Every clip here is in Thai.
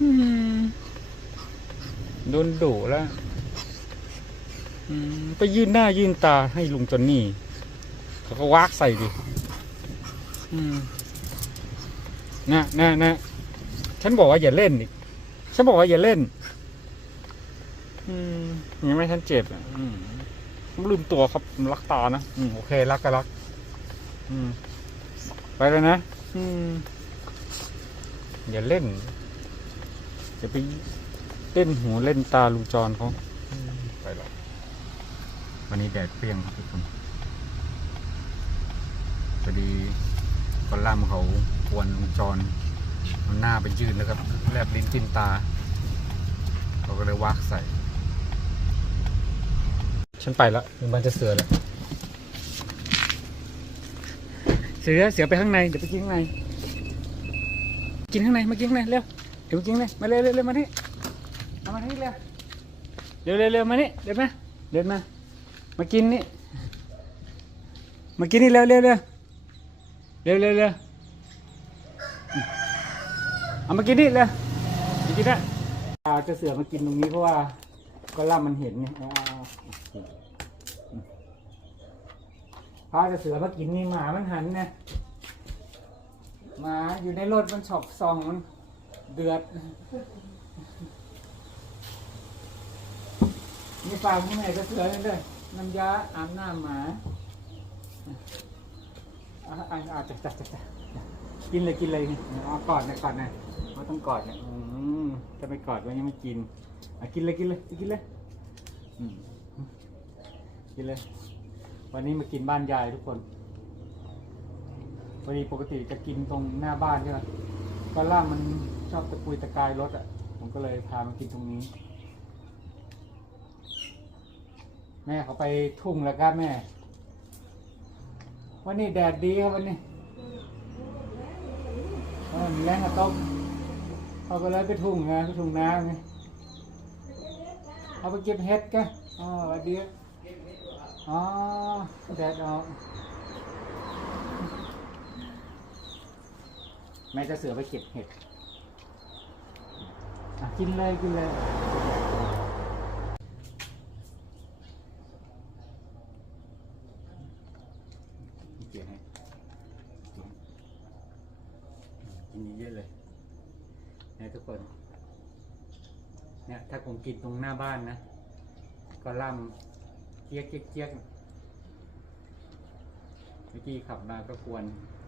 อืมโดนดุแล้วอืมไปยื่นหน้ายื่นตาให้ลุงจอนนี่เขาก็วากใส่ดิอืมนะนะนะฉันบอกว่าอย่าเล่นอีก ฉันบอกว่าอย่าเล่น อืมยังไม่ทันเจ็บอะอืมผมลืมตัวครับรักตานะ อืมโอเค รักก็รัก อืม ไปแล้วนะ อืม อย่าเล่น อย่าไปเล่นหูเล่นตาลุงจรเขาอืมไปแล้ววันนี้แดดเปรี้ยงครับทุกคนพอดีกอล่ามเขาควนลุงจรเอาหน้าไปยืนแล้วก็แลบลิ้นปิ้นตาเขาก็เลยวักใส่ ฉันไปแล้วมันมันจะเสือแล้วเสือเสือไปข้างในเดี๋ยวไปกินข้างใน กินข้างในมากินข้างในเร็ว เดี๋ยวมากินข้างในมาเร็วเร็วเร็วมานี่เอามาที่เร็วเร็วเร็วเร็วมานี่เดินมาเดินมา มากินนี่มากินนี่เร็วเร็วเร็วเร็วเร็วเร็วเอามากินนี่เร็วมากินได้เอาจะเสือมากินตรงนี้เพราะว่าก็ล่ามันเห็นไงเอาเอาเอาพาจะเสือมากินนี่หมามันหันนะหมาอยู่ในรถมันฉอกซองมัน เดือดมีฝากที่ไหนก็เสือเลยด้วยน้ำยาอาบน้ำหมาอะอะอะจัดจัดจัดจัดกินเลยกินเลยนี่เอากอดนะกอดนะว่าต้องกอดเนี่ยอืมถ้าไม่กอดก็ยังไม่กินอะกินเลยกินเลยกินเลยอืมกินเลย วันนี้มากินบ้านยายทุกคนพอดีปกติจะกินตรงหน้าบ้านใช่ไหมก็ล่ามัน ชอบตะกุยตะกายรถอะ ผมก็เลยพามากินตรงนี้ แม่เขาไปทุ่งแล้วครับแม่ วันนี้แดดดีครับวันนี้มีแรงกระต้มเขาก็เลยไปทุ่งไงไปทุ่งนาไงเอาไปเก็บเห็ดกันอ๋อวัสดีครับอ๋อแดดออกแม่จะเสือไปเก็บเห็ด อะกินเลยกินเลย เกี่ยให้กินเยอะเลยนะทุกคน เนี่ยถ้าผมกินตรงหน้าบ้านนะ ก็ล่ำเจี๊ยกเจี๊ยกเจี๊ยกเมื่อกี้ขับมาก็กวน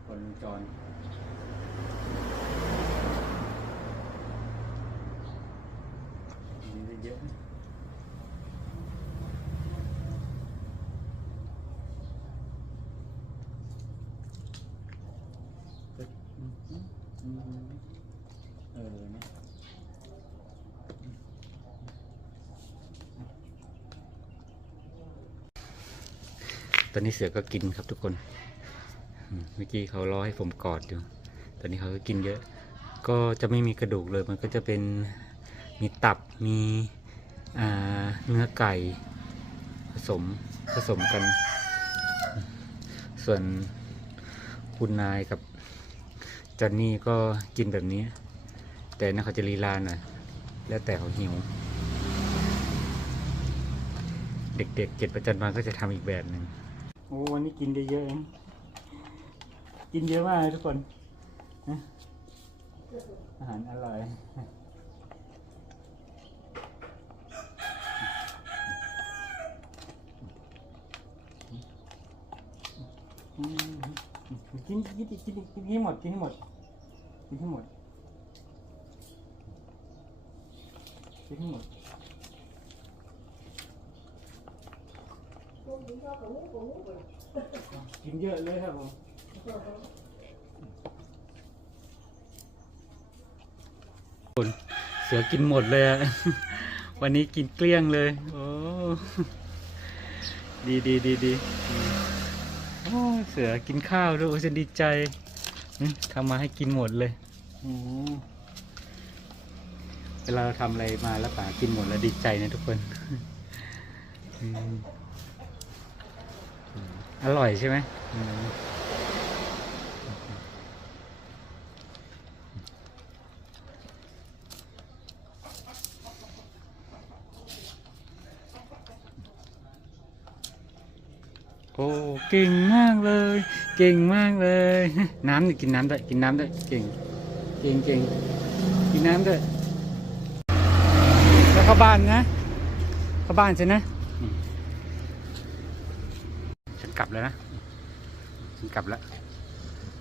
คนวงจร กิน เออนะตอนนี้เสือก็กินครับทุกคน เมื่อกี้เขารอให้ผมกอดอยู่ ตอนนี้เขาก็กินเยอะ ก็จะไม่มีกระดูกเลย มันก็จะเป็นมีตับ มี เนื้อไก่ผสมผสมกัน ส่วนคุณนายกับจอนนี่ก็กินแบบนี้ แต่นะเขาจะลีลาหน่อยแล้วแต่เขาหิว เด็กๆเจ็ดประจันบานก็จะทำอีกแบบหนึ่งโอ้วันนี้กินได้เยอะนะกินเยอะมากทุกคนอาหารอร่อย กินกินกินกินให้หมดกินให้หมดกินให้หมดกินให้หมดกินเยอะเลยครับผมคนเสือกินหมดเลยอะวันนี้กินเกลี้ยงเลย โอ้ ดีดีดีดี โอ้ยเสือกินข้าวด้วยโอ้ยฉันดีใจอืมทำมาให้กินหมดเลยอืมเวลาเราทำอะไรมาแล้วป๋ากินหมดแล้วดีใจนะทุกคนอืมอืมอร่อยใช่ไหมอืม อ้เก่งมากเลย เก่งมากเลย น้ำนี่กินน้ำได้กินน้ำได้เก่ง เก่งเก่งกินน้ำได้แล้วเข้าบ้านนะเข้าบ้านใช่นะฉันกลับแล้วนะฉันกลับแล้ว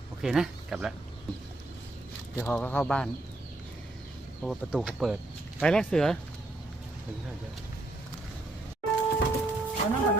โอเคนะกลับแล้วเดี๋ยวเขก็เข้าบ้านเพราะว่าประตูเขาเปิด ไปแล้วเสือถึงเถอะเอาน้ำก่อน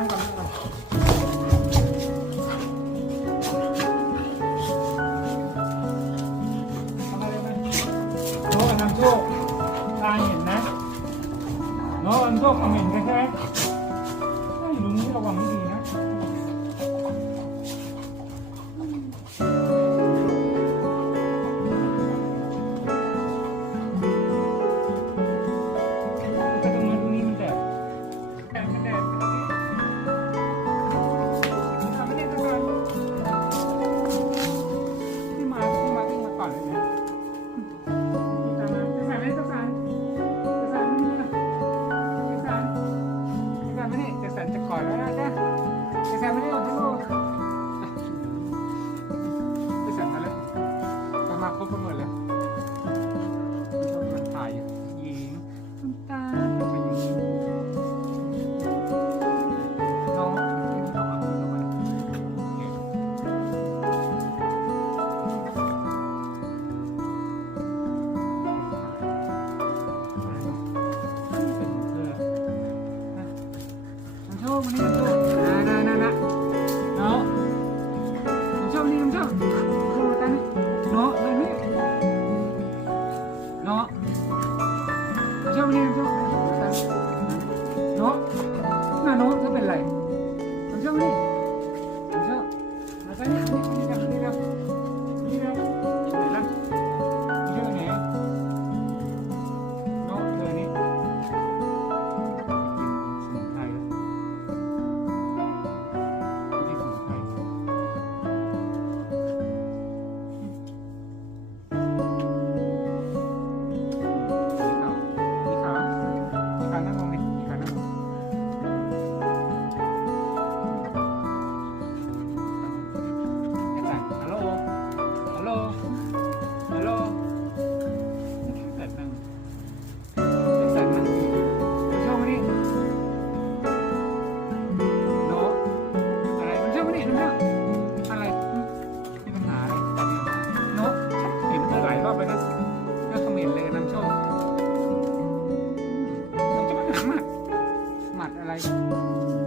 Pai.